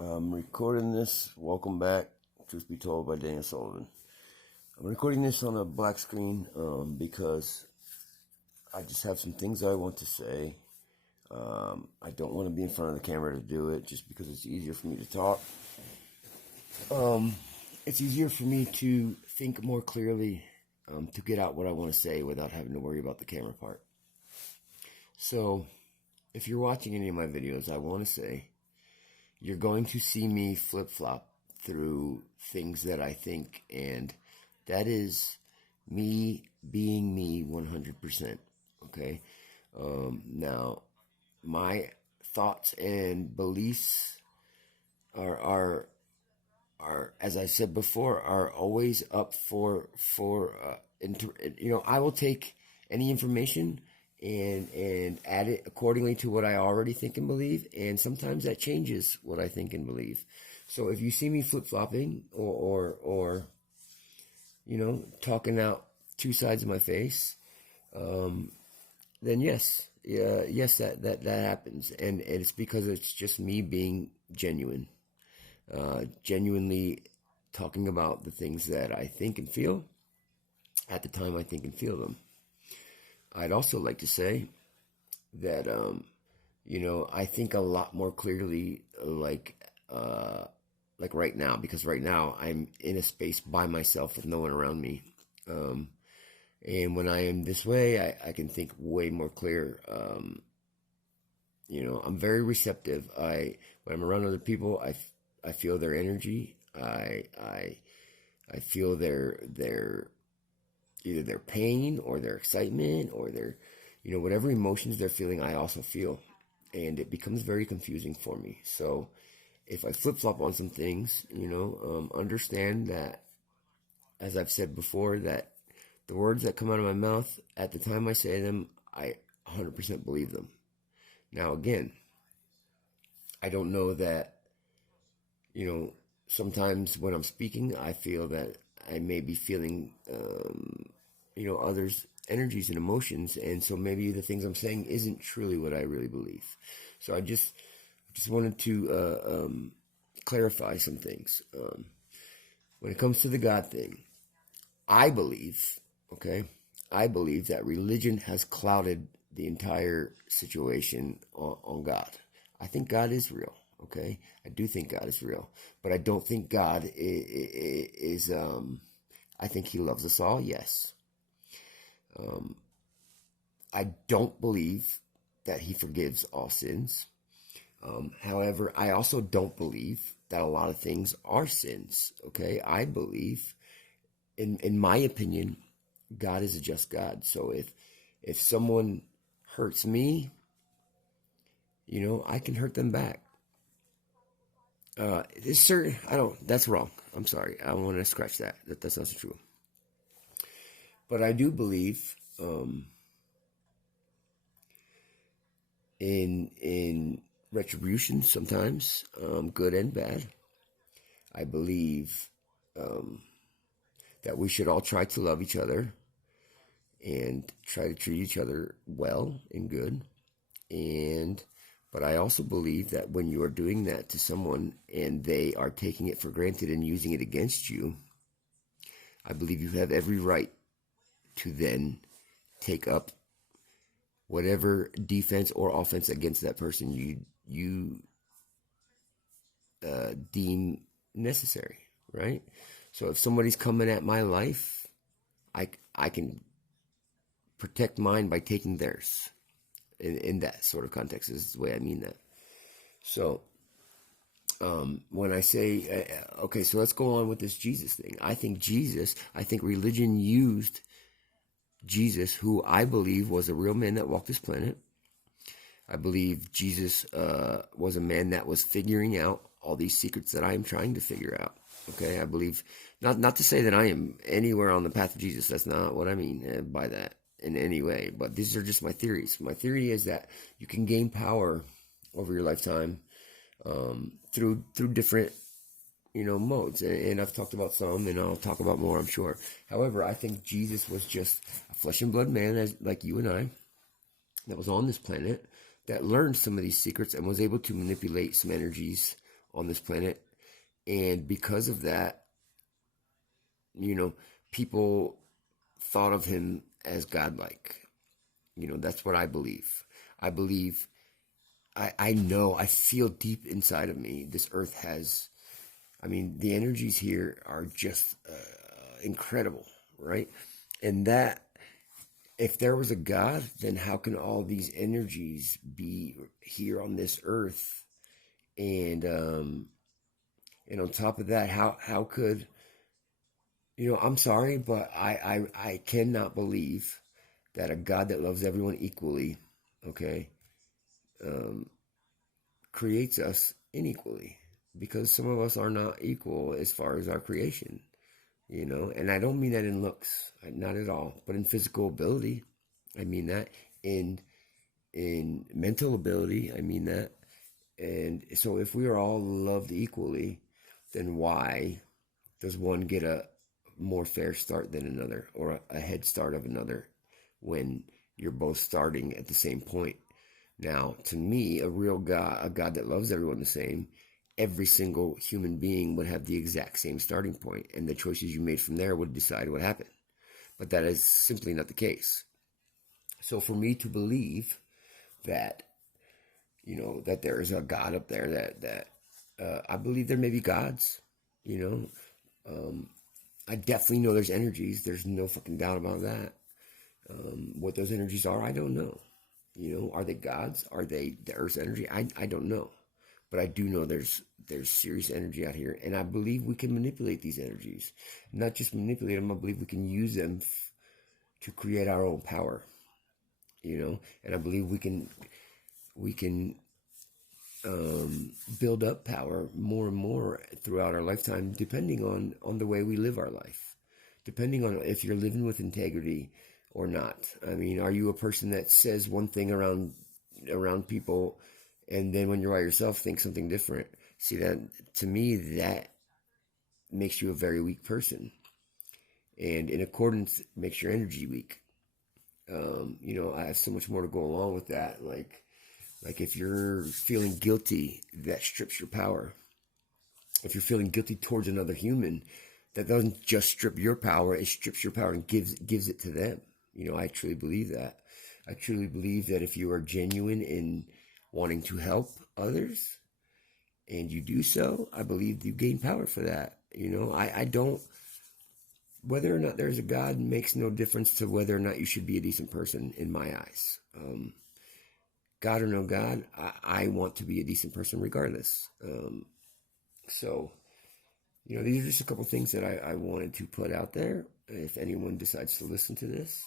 I'm recording this. Welcome back. Truth be told, by Daniel Sullivan. I'm recording this on a black screen because I just have some things I want to say. I don't want to be in front of the camera to do it just because it's easier for me to talk. It's easier for me to think more clearly, to get out what I want to say without having to worry about the camera part. So, if you're watching any of my videos, I want to say you're going to see me flip-flop through things that I think, and that is me being me 100%, okay? Now, my thoughts and beliefs are as I said before, are always up for I will take any information and add it accordingly to what I already think and believe, and sometimes that changes what I think and believe. So if you see me flip-flopping or talking out two sides of my face, then yes, that happens, and it's because it's just me being genuinely talking about the things that I think and feel at the time I think and feel them. I'd also like to say that, I think a lot more clearly, like right now, because right now I'm in a space by myself with no one around me. And when I am this way, I can think way more clear. I'm very receptive. When I'm around other people, I feel their energy. I feel their either their pain or their excitement or their, whatever emotions they're feeling, I also feel. And it becomes very confusing for me. So if I flip-flop on some things, understand that, as I've said before, that the words that come out of my mouth, at the time I say them, I 100% believe them. Now, again, I don't know that, sometimes when I'm speaking, I feel that I may be feeling, others' energies and emotions, and so maybe the things I'm saying isn't truly what I really believe. So I just wanted to clarify some things. When it comes to the God thing, I believe that religion has clouded the entire situation on God. I think God is real. Okay, I do think God is real, but I don't think God is I think He loves us all, yes. I don't believe that He forgives all sins. However, I also don't believe that a lot of things are sins, okay? I believe, in my opinion, God is a just God. So if someone hurts me, I can hurt them back. It's certain. That's wrong. I'm sorry. I want to scratch that. That's not true. But I do believe in retribution sometimes, good and bad. I believe that we should all try to love each other and try to treat each other well and good. But I also believe that when you are doing that to someone and they are taking it for granted and using it against you, I believe you have every right to then take up whatever defense or offense against that person you deem necessary, right? So if somebody's coming at my life, I can protect mine by taking theirs. In that sort of context is the way I mean that. So when I say, okay, so let's go on with this Jesus thing. I think religion used Jesus, who I believe was a real man that walked this planet. I believe Jesus was a man that was figuring out all these secrets that I am trying to figure out. Okay, I believe, not to say that I am anywhere on the path of Jesus. That's not what I mean by that in any way. But these are just my theories. My theory is that you can gain power over your lifetime through different modes, and I've talked about some, and I'll talk about more, I'm sure. However, I think Jesus was just a flesh and blood man, like you and I, that was on this planet, that learned some of these secrets and was able to manipulate some energies on this planet. And because of that, people thought of him as godlike. That's what I believe. I believe, I know, I feel deep inside of me, this earth has, the energies here are just incredible, right? And that, if there was a God, then how can all these energies be here on this earth? And on top of that, how could, I'm sorry, but I cannot believe that a God that loves everyone equally, okay, creates us unequally, because some of us are not equal as far as our creation, and I don't mean that in looks, not at all, but in physical ability, I mean that, in mental ability, I mean that. And so if we are all loved equally, then why does one get a more fair start than another, or a head start of another, when you're both starting at the same point? Now, to me, a real God, a God that loves everyone the same, every single human being would have the exact same starting point, and the choices you made from there would decide what happened. But that is simply not the case. So for me to believe that, that there is a God up there, that I believe there may be gods, I definitely know there's energies. There's no fucking doubt about that. What those energies are, I don't know. Are they gods? Are they the Earth's energy? I don't know. But I do know there's serious energy out here. And I believe we can manipulate these energies. Not just manipulate them, I believe we can use them to create our own power. And I believe we can build up power more and more throughout our lifetime, depending on the way we live our life, depending on if you're living with integrity or not. Are you a person that says one thing around people, and then when you're by yourself think something different? See, that, to me, that makes you a very weak person, and in accordance makes your energy weak. I have so much more to go along with that. Like if you're feeling guilty, that strips your power. If you're feeling guilty towards another human, that doesn't just strip your power, it strips your power and gives it to them. I truly believe that. I truly believe that if you are genuine in wanting to help others, and you do so, I believe you gain power for that. I don't, whether or not there's a God makes no difference to whether or not you should be a decent person in my eyes. God or no God, I want to be a decent person regardless. So, these are just a couple things that I wanted to put out there. If anyone decides to listen to this,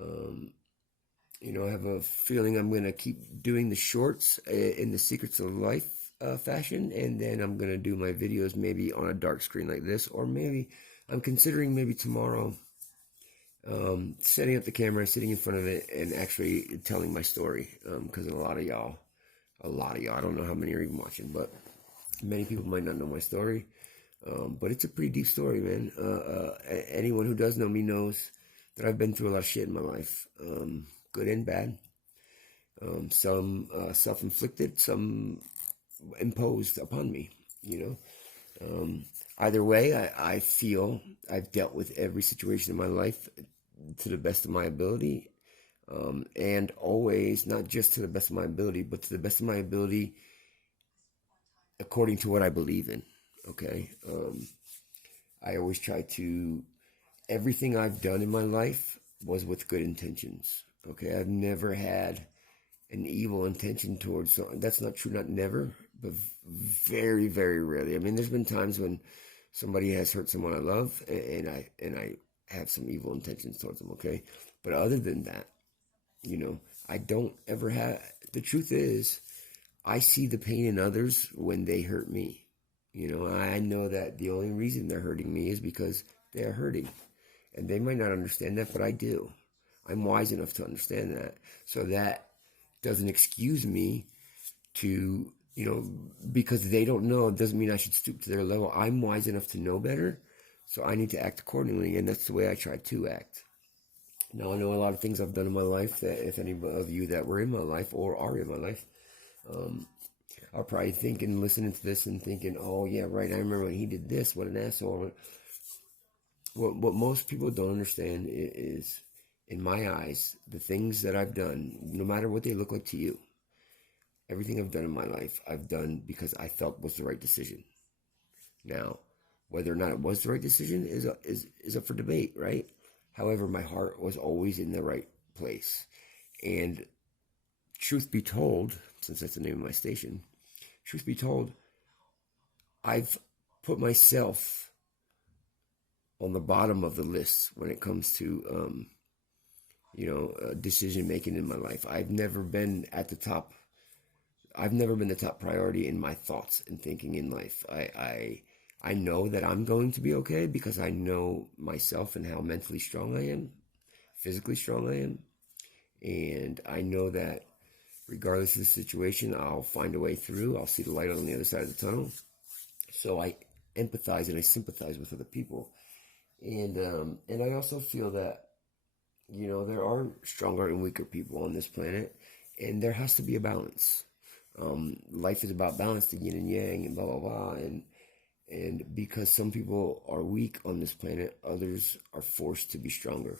I have a feeling I'm going to keep doing the shorts in the Secrets of Life fashion, and then I'm going to do my videos maybe on a dark screen like this, or maybe I'm considering maybe tomorrow setting up the camera, sitting in front of it, and actually telling my story, because a lot of y'all, I don't know how many are even watching, but many people might not know my story, but it's a pretty deep story, man. Anyone who does know me knows that I've been through a lot of shit in my life, good and bad, some self-inflicted, some imposed upon me, Either way, I feel I've dealt with every situation in my life to the best of my ability, and always, not just to the best of my ability, but to the best of my ability according to what I believe in, okay? I always try to, everything I've done in my life was with good intentions, okay? I've never had an evil intention towards someone. That's not true, not never, but very, very rarely. There's been times when somebody has hurt someone I love, and I have some evil intentions towards them, okay? But other than that, I don't ever have, the truth is, I see the pain in others when they hurt me. I know that the only reason they're hurting me is because they're hurting. And they might not understand that, but I do. I'm wise enough to understand that. So that doesn't excuse me to, because they don't know, it doesn't mean I should stoop to their level. I'm wise enough to know better, so I need to act accordingly, and that's the way I try to act. Now, I know a lot of things I've done in my life that if any of you that were in my life or are in my life, are probably thinking, listening to this and thinking, oh yeah, right, I remember when he did this, what an asshole. What most people don't understand is, in my eyes, the things that I've done, no matter what they look like to you, everything I've done in my life, I've done because I felt was the right decision. Now, whether or not it was the right decision is up for debate, right? However, my heart was always in the right place. And truth be told, since that's the name of my station, truth be told, I've put myself on the bottom of the list when it comes to, decision making in my life. I've never been at the top. I've never been the top priority in my thoughts and thinking in life. I know that I'm going to be okay because I know myself and how mentally strong I am, physically strong I am. And I know that regardless of the situation, I'll find a way through. I'll see the light on the other side of the tunnel. So I empathize and I sympathize with other people. And I also feel that, there are stronger and weaker people on this planet, and there has to be a balance. Life is about balance, the yin and yang, and blah blah blah. And because some people are weak on this planet, others are forced to be stronger.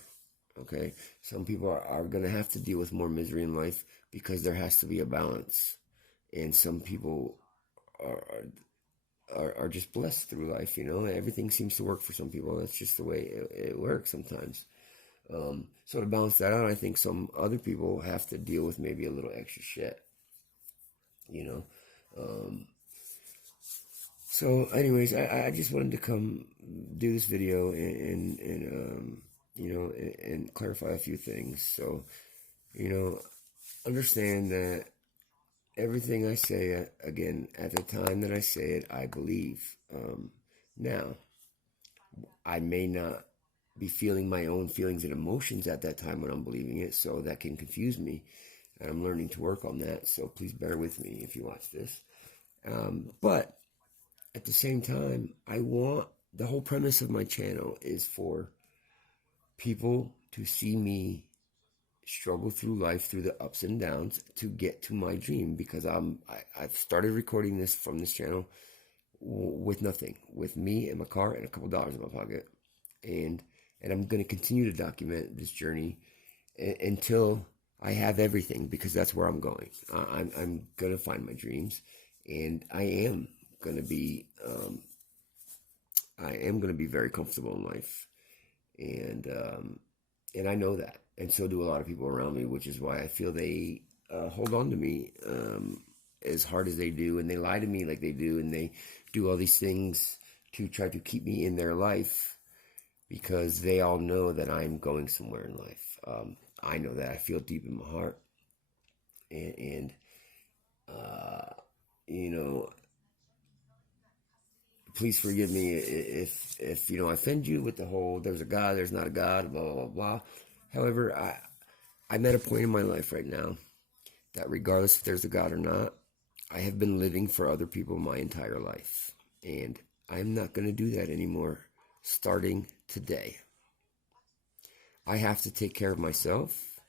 Okay, some people are going to have to deal with more misery in life because there has to be a balance, and some people are just blessed through life. Everything seems to work for some people. That's just the way it works sometimes. So to balance that out, I think some other people have to deal with maybe a little extra shit. So anyways, I just wanted to come do this video and clarify a few things. So, understand that everything I say, again, at the time that I say it, I believe. Now, I may not be feeling my own feelings and emotions at that time when I'm believing it, so that can confuse me. And I'm learning to work on that, so please bear with me if you watch this. But at the same time, the whole premise of my channel is for people to see me struggle through life, through the ups and downs, to get to my dream, because I've started recording this from this channel with nothing, with me and my car and a couple dollars in my pocket, and I'm going to continue to document this journey until I have everything, because that's where I'm going. I'm going to find my dreams, and I am going to be very comfortable in life, and I know that, and so do a lot of people around me, which is why I feel they hold on to me as hard as they do, and they lie to me like they do, and they do all these things to try to keep me in their life, because they all know that I'm going somewhere in life. I know that. I feel deep in my heart, and please forgive me if I offend you with the whole "there's a God, there's not a God," blah blah blah blah. However, I'm at a point in my life right now that regardless if there's a God or not, I have been living for other people my entire life, and I'm not going to do that anymore starting today. I have to take care of myself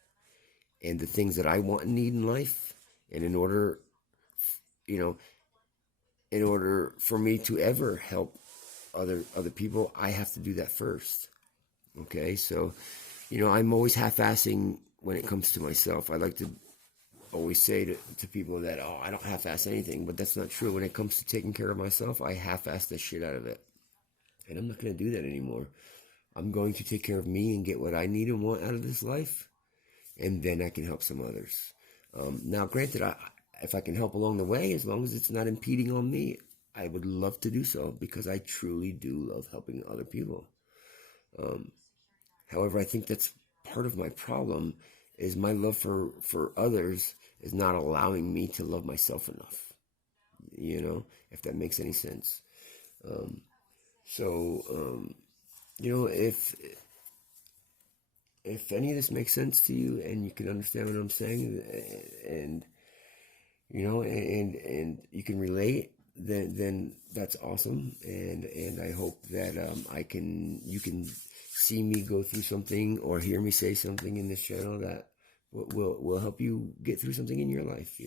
and the things that I want and need in life, and in order for me to ever help other people, I have to do that first. Okay, so I'm always half-assing when it comes to myself. I like to always say to people that, oh, I don't half-ass anything, but that's not true. When it comes to taking care of myself, I half-ass the shit out of it, and I'm not going to do that anymore. I'm going to take care of me and get what I need and want out of this life, and then I can help some others. Now, granted, if I can help along the way, as long as it's not impeding on me, I would love to do so, because I truly do love helping other people. However, I think that's part of my problem, is my love for others is not allowing me to love myself enough, if that makes any sense. If any of this makes sense to you and you can understand what I'm saying, and you can relate, then that's awesome, and I hope that you can see me go through something or hear me say something in this channel that will help you get through something in your life.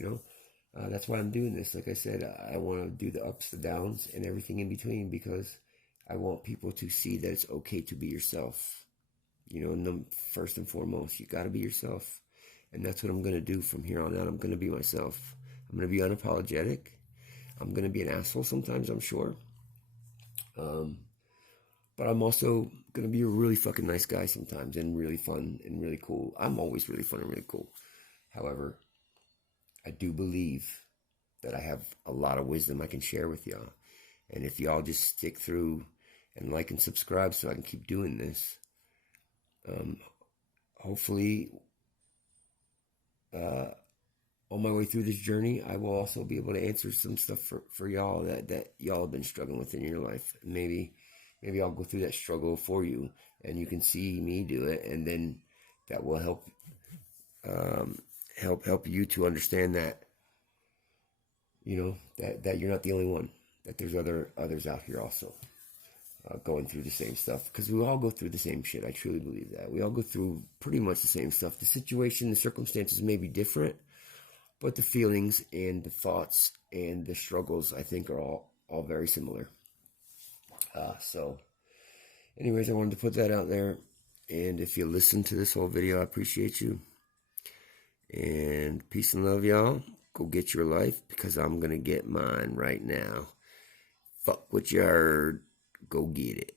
That's why I'm doing this. Like I said, I want to do the ups, the downs, and everything in between because I want people to see that it's okay to be yourself. And first and foremost, you got to be yourself. And that's what I'm going to do from here on out. I'm going to be myself. I'm going to be unapologetic. I'm going to be an asshole sometimes, I'm sure. But I'm also going to be a really fucking nice guy sometimes and really fun and really cool. I'm always really fun and really cool. However, I do believe that I have a lot of wisdom I can share with y'all. And if y'all just stick through and like and subscribe so I can keep doing this, hopefully, on my way through this journey, I will also be able to answer some stuff for y'all that y'all have been struggling with in your life. Maybe I'll go through that struggle for you and you can see me do it, and then that will help you to understand that that you're not the only one, that there's others out here also going through the same stuff, because we all go through the same shit. I truly believe that we all go through pretty much the same stuff. The situation, the circumstances may be different, but the feelings and the thoughts and the struggles, I think, are all very similar. So anyways, I wanted to put that out there. And if you listen to this whole video, I appreciate you. And peace and love, y'all. Go get your life, because I'm going to get mine right now. Fuck what you heard. Go get it.